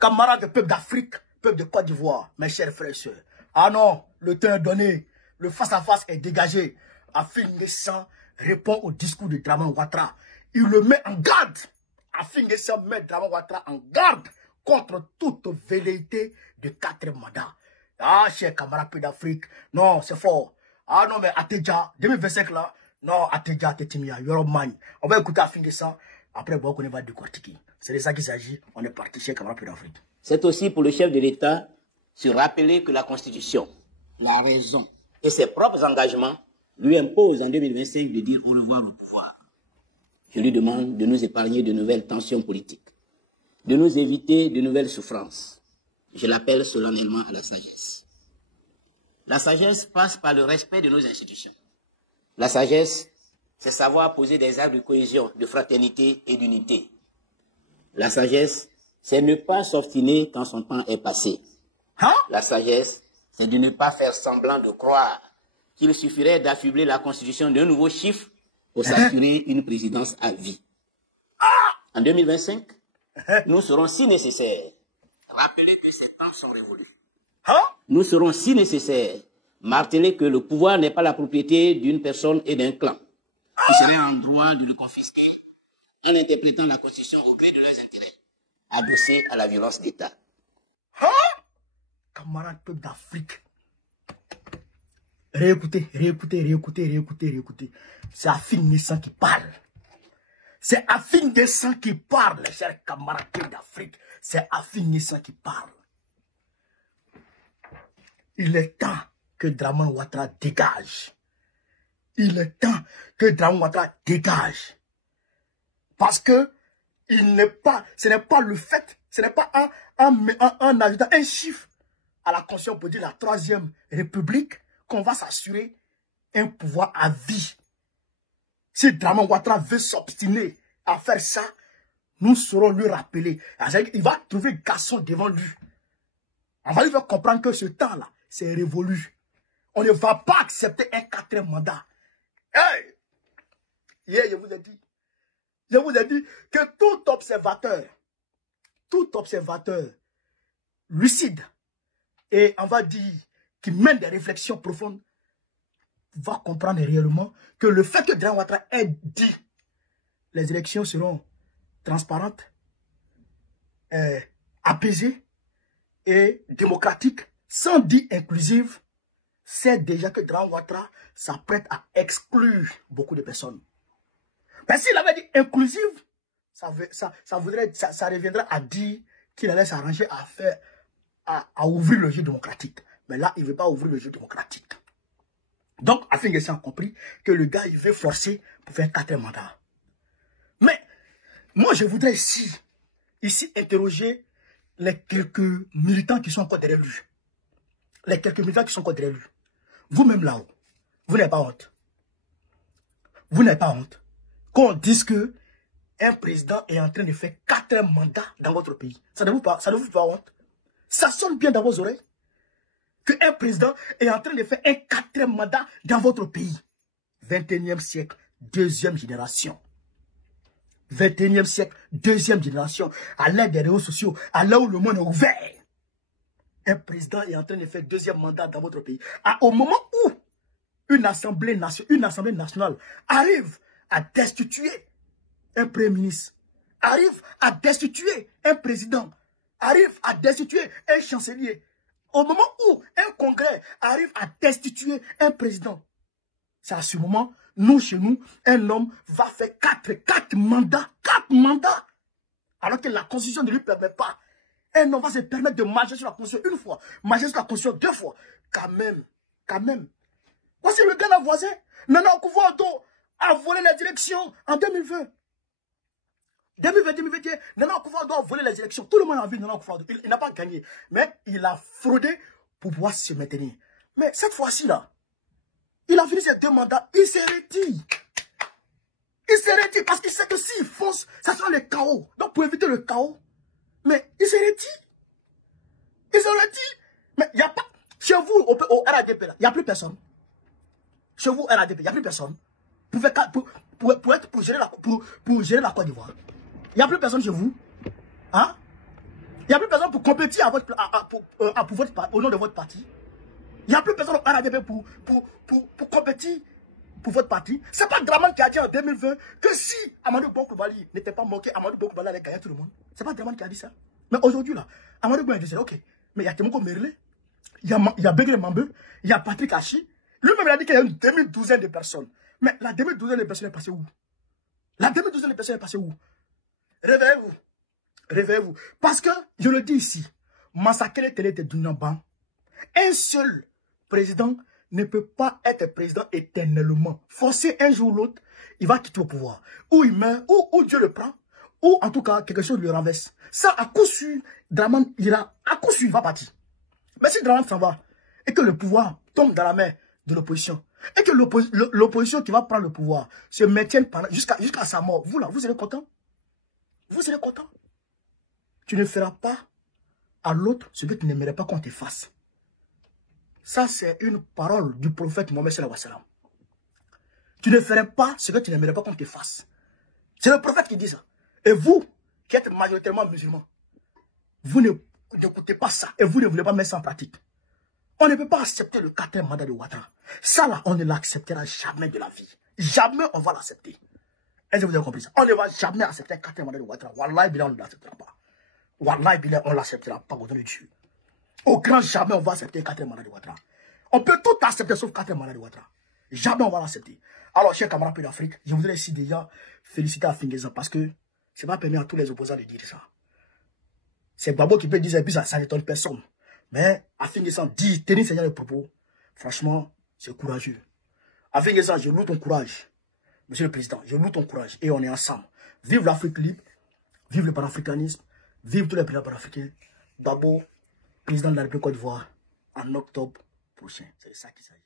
camarades de peuple d'Afrique, peuple de Côte d'Ivoire, mes chers frères et sœurs. Ah non, le temps est donné, le face-à-face est dégagé. Afin N'Guessan répond au discours de Dramane Ouattara. Il le met en garde. Afin N'Guessan met Dramane Ouattara en garde contre toute velléité de 4 mandats. Ah, chers camarades peuple d'Afrique, non, c'est fort. Ah non, mais Ateja, 2025 là, non, Ateja, Tetimia, Yoromani. On va écouter Afin N'Guessan. Après, bon, on va décortiquer. C'est de ça qu'il s'agit. On est parti chez camarades peuple d'Afrique. C'est aussi pour le chef de l'État se rappeler que la Constitution, la raison et ses propres engagements lui imposent en 2025 de dire au revoir au pouvoir. Je lui demande de nous épargner de nouvelles tensions politiques, de nous éviter de nouvelles souffrances. Je l'appelle solennellement à la sagesse. La sagesse passe par le respect de nos institutions. La sagesse, c'est savoir poser des actes de cohésion, de fraternité et d'unité. La sagesse, c'est ne pas s'obstiner quand son temps est passé. Hein? La sagesse, c'est de ne pas faire semblant de croire qu'il suffirait d'affubler la constitution d'un nouveau chiffre pour s'assurer une présidence à vie. En 2025, nous serons si nécessaires. Rappeler que ces temps sont révolus. Hein? Nous serons si nécessaires. Marteler que le pouvoir n'est pas la propriété d'une personne et d'un clan, qui serait en droit de le confisquer en interprétant la constitution au gré de leurs intérêts, adossés à la violence d'État. Hein? Camarades peuple d'Afrique. Réécoutez, réécoutez, réécoutez, réécoutez, réécoutez. C'est Afin N'Guessan qui parle. C'est Afin N'Guessan qui parle, chers camarades peuple d'Afrique. C'est Afin N'Guessan qui parle. Il est temps que Dramane Ouattara dégage. Il est temps que Dramane Ouattara dégage. Parce que ce n'est pas le fait, ce n'est pas un ajoutant, un chiffre à la Constitution pour dire la 3e République qu'on va s'assurer un pouvoir à vie. Si Dramane Ouattara veut s'obstiner à faire ça, nous saurons lui rappeler. Il va trouver garçon devant lui. On va lui faire comprendre que ce temps-là, c'est révolu. On ne va pas accepter un 4e mandat. Hey! Hier, je vous ai dit que tout observateur lucide et on va dire qui mène des réflexions profondes va comprendre réellement que le fait que Dramane Ouattara ait dit les élections seront transparentes, apaisées et démocratiques, sans dire inclusives, c'est déjà que Dramane Ouattara s'apprête à exclure beaucoup de personnes. Mais s'il avait dit inclusive, ça reviendrait à dire qu'il allait s'arranger à ouvrir le jeu démocratique. Mais là, il ne veut pas ouvrir le jeu démocratique. Donc, Afin N'Guessan a compris que le gars, il veut forcer pour faire 4 mandats. Mais, moi, je voudrais ici interroger les quelques militants qui sont encore derrière lui. Les quelques militants qui sont encore derrière lui. Vous-même là-haut, vous n'avez pas honte. Vous n'avez pas honte. Qu'on dise que un président est en train de faire 4 mandats dans votre pays. Ça ne vous fait pas honte? Ça sonne bien dans vos oreilles? Qu'un président est en train de faire un 4e mandat dans votre pays. 21e siècle, 2e génération. 21e siècle, 2e génération. À l'ère des réseaux sociaux, à l'heure où le monde est ouvert. Un président est en train de faire 2e mandat dans votre pays. Au moment où une assemblée nationale arrive à destituer un premier ministre, arrive à destituer un président, arrive à destituer un chancelier, au moment où un congrès arrive à destituer un président, c'est à ce moment, chez nous, un homme va faire 4 mandats, 4 mandats, alors que la Constitution ne lui permet pas. Un homme va se permettre de marcher sur la Constitution 1 fois, marcher sur la Constitution 2 fois. Quand même. Voici le gars voisin, Nana Akufo-Addo a volé les élections en 2020. 2021, Nana Akufo-Addo a volé les élections. Tout le monde a vu Nana Akufo-Addo. Il n'a pas gagné. Mais il a fraudé pour pouvoir se maintenir. Mais cette fois-ci, là, il a fini ses 2 mandats. Il s'est retiré. Il s'est retiré parce qu'il sait que s'il fonce, ça sera le chaos. Donc, pour éviter le chaos, mais il s'est retiré. Il s'est retiré. Mais il n'y a pas... Chez vous, au RADP, il n'y a plus personne. Chez vous, RADP, il n'y a plus personne. Pour gérer la Côte d'Ivoire. Il n'y a plus personne chez vous. Hein? Il n'y a plus personne pour compétir au nom de votre parti. Il n'y a plus personne au RADP pour compétir pour votre parti. Ce n'est pas Draman qui a dit en 2020 que si Amadou Bokoubali n'était pas moqué, Amadou Bokoubali allait gagner tout le monde. Ce n'est pas Draman qui a dit ça. Mais aujourd'hui, là, Amadou Bokoubali dit ok. Mais il y a Temoko Merle, il y a Begle Mambe, il y a Patrick Hachi. Lui-même, il a dit qu'il y a une demi-douzaine de personnes. Mais la demi-douzaine de personnes est passée où? La demi-douzaine de personnes est passée où? Réveillez-vous. Réveillez-vous. Parce que, je le dis ici, Massakele Télé de Dunamban, un seul président ne peut pas être président éternellement. Forcé un jour ou l'autre, il va quitter au pouvoir. Ou il meurt, ou Dieu le prend, ou en tout cas, quelque chose le renverse. Ça, à coup sûr, Draman ira, à coup sûr, il va partir. Mais si Draman s'en va, et que le pouvoir tombe dans la main de l'opposition, et que l'opposition qui va prendre le pouvoir se maintienne jusqu'à sa mort, vous là, vous serez content? Vous serez content? Tu ne feras pas à l'autre ce que tu n'aimerais pas qu'on te fasse. Ça, c'est une parole du prophète Mohammed sallallahu alayhi wa sallam. Tu ne ferais pas ce que tu n'aimerais pas qu'on te fasse. C'est le prophète qui dit ça. Et vous, qui êtes majoritairement musulmans, vous n'écoutez pas ça et vous ne voulez pas mettre ça en pratique. On ne peut pas accepter le 4e mandat de Ouattara. Ça, là, on ne l'acceptera jamais de la vie. Jamais on va l'accepter. Est-ce que vous avez compris ça? On ne va jamais accepter le 4e mandat de Ouattara. Wallahi, billah, on ne l'acceptera pas. Wallahi, billah, on ne l'acceptera pas au nom de Dieu. Au grand jamais, on va accepter le 4e mandat de Ouattara. On peut tout accepter sauf le 4e mandat de Ouattara. Jamais on va l'accepter. Alors, chers camarades pays d'Afrique, je voudrais ici déjà féliciter Afingueza parce que ce n'est pas permis à tous les opposants de dire ça. C'est Babo qui peut dire ça, puis ça n'étonne personne. Mais Afingueza dit, tenir ce genre de propos, franchement, c'est courageux. Afingueza, je loue ton courage. Monsieur le Président, je loue ton courage et on est ensemble. Vive l'Afrique libre, vive le panafricanisme, vive tous les présidents panafricains. Babo, président de la République Côte d'Ivoire, en octobre prochain. C'est ça qui s'agit.